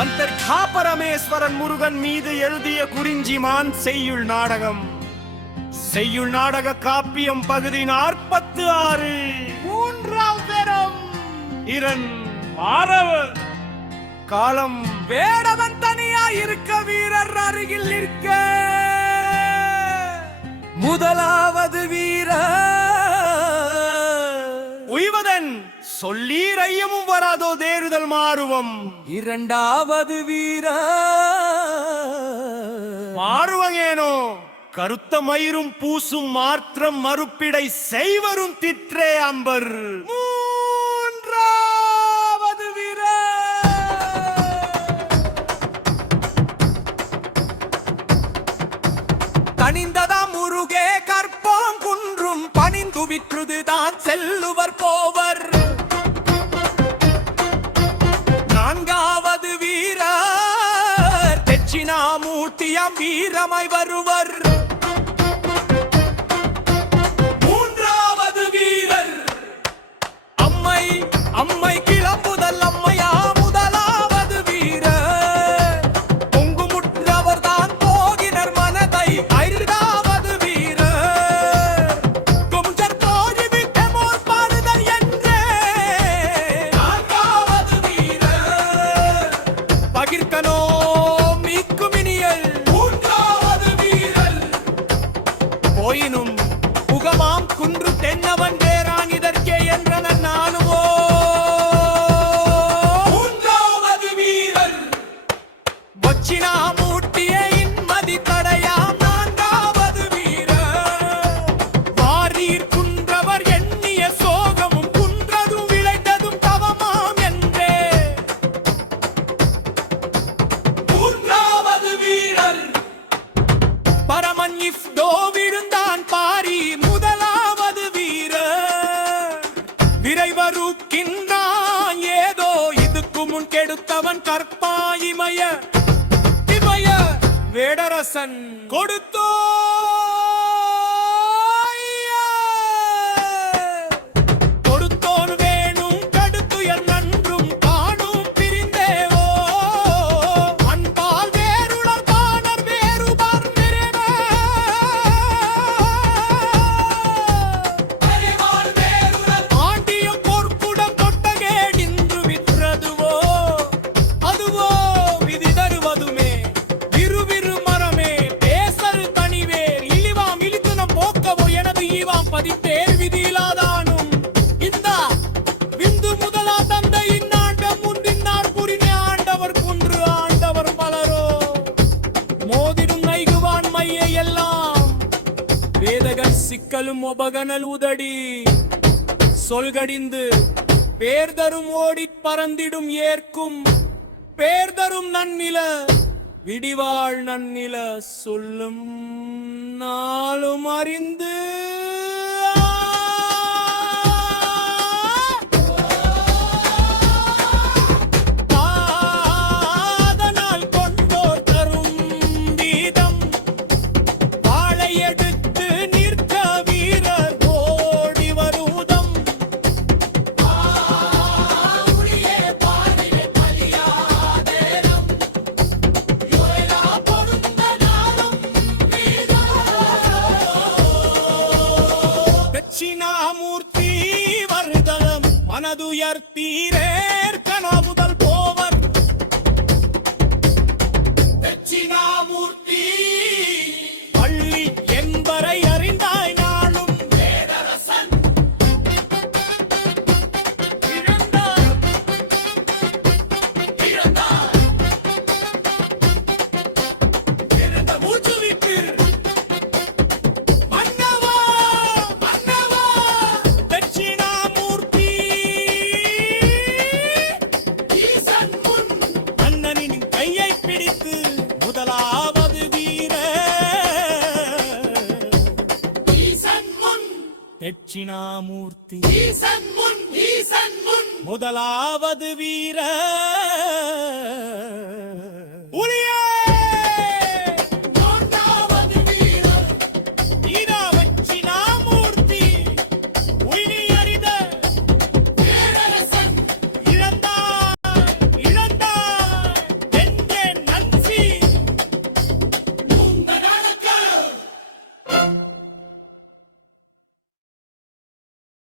அந்தர்கா பரமேஸ்வரன் முருகன் மீது எழுதிய குறிஞ்சிமான் செய்யுள் நாடகம். செய்யுள் நாடக காப்பியம் பகுதி 46. மூன்றாம் தரம். இரண் மாறவர். காலம் வேடவன் தனியா இருக்க, வீரர் அருகில் நிற்க. முதலாவது வீரர் உய்வதன் சொல்லீர் ஐயமும் வராதோ தேறுதல் மாறுவம். இரண்டாவது வீரர் மாறுவங்கேனோ கருத்த மயிரும் பூசும் மாற்றம் மறுப்பிடை செய்வரும் திற்றே அம்பர். மூன்றாவது வீரர் தனிந்ததாம் முருகே கற்போம் குன்றும் பணிந்து விற்றுதுதான் செல்லுவர் போவர். நான்காவது வீரர் தெட்சிணாமூர்த்தியாம் வீரமாய் வருவர். மூன்றாவது வீரர் அம்மை அம்மை கிளம்புதல் அம்மையா. முதலாவது வீரர் பொங்குமுற்றவர் தான் போகினர் மனதை. ஐந்தாவது வீரர் கொம்சர் தோழி விட்டமோர் பாடுதல் என்றே. நான்காவது வீரர் பகிர்கனோ மீக்குமினியல். மூன்றாவது வீரர் போயினும் புகமாம் குன்று தென்னவன் வேறான் இதற்கே என்றன நானுவோ. மூன்றாவது வீரர் பட்சிணாமூர்த்தியே இன்மதி தடையாம். நான்காவது வீரர் வாரீர் குன்றவர் எண்ணிய சோகமும் குன்றதும் விளைந்ததும் தவமாம் என்றே. மூன்றாவது வீரர் பரமன் இஃப்தோ விழுந்தான் பாரி. முதலாவது வீரர் விரைவருக்கின்றான் ஏதோ இதுக்கு முன் கெடுத்தவன் கற்பாயிமய இமய வேடரசன் கொடுத்தோ. கொடுத்தோன் வேணும் கடுத்துயர் நன்றும் காணும் பிரிந்தேவோ. அன்பால் வேறுளர் பாணர் வேறுபார் நிறைவே. ஆண்டிய பொற்குடம் தொட்டகேடின்று விற்றதுவோ. அதுவோ விதி தருவதுமே விறுவிறு மரமே பேசரு தனிவேர். இழிவாம் இழித்துனம் போக்கவோ எனது ஈவாம் பதித்தேர் விதியிலாதானும். இந்த விந்து முதலா தந்த இந்நாண்டம் முந்தினார் புரினே ஆண்டவர் குன்று ஆண்டவர் பலரோ. மோதிடும் நைகுவான் மையை எல்லாம் வேதகன் சிக்கலும் ஒபகனல் உதடி. சொல்கடிந்து பேர்தரும் ஓடிப் பறந்திடும் ஏற்கும் பேர்தரும் நன்னில விடிவாள் நன்னில சொல்லும் நாளும் அறிந்து. காதனால் கொண்டோர் தரும் வீதம் வாளை எடுத்து நிற்க வீரர் ஓடி வருதம். தட்சிணாமூர்த்தி வருதலம் மனதுயர்த்தீரேர் கனவுதல் போவர். தட்சிணாமூர்த்தி பள்ளி என்பரை அறிந்தாய் நாளும் வேடரசன். இழந்தார் இழந்தார் இழந்த மூச்சு விட்டு. மன்னவா மன்னவா தட்சிணாமூர்த்தி ஈசன் முன் அண்ணனின் கையை பிடித்து. முதலாவது வீரர் ஈசன் முன் தட்சிணாமூர்த்தி. ஈசன் முன் ஈசன் முன் முதலாவது வீரர்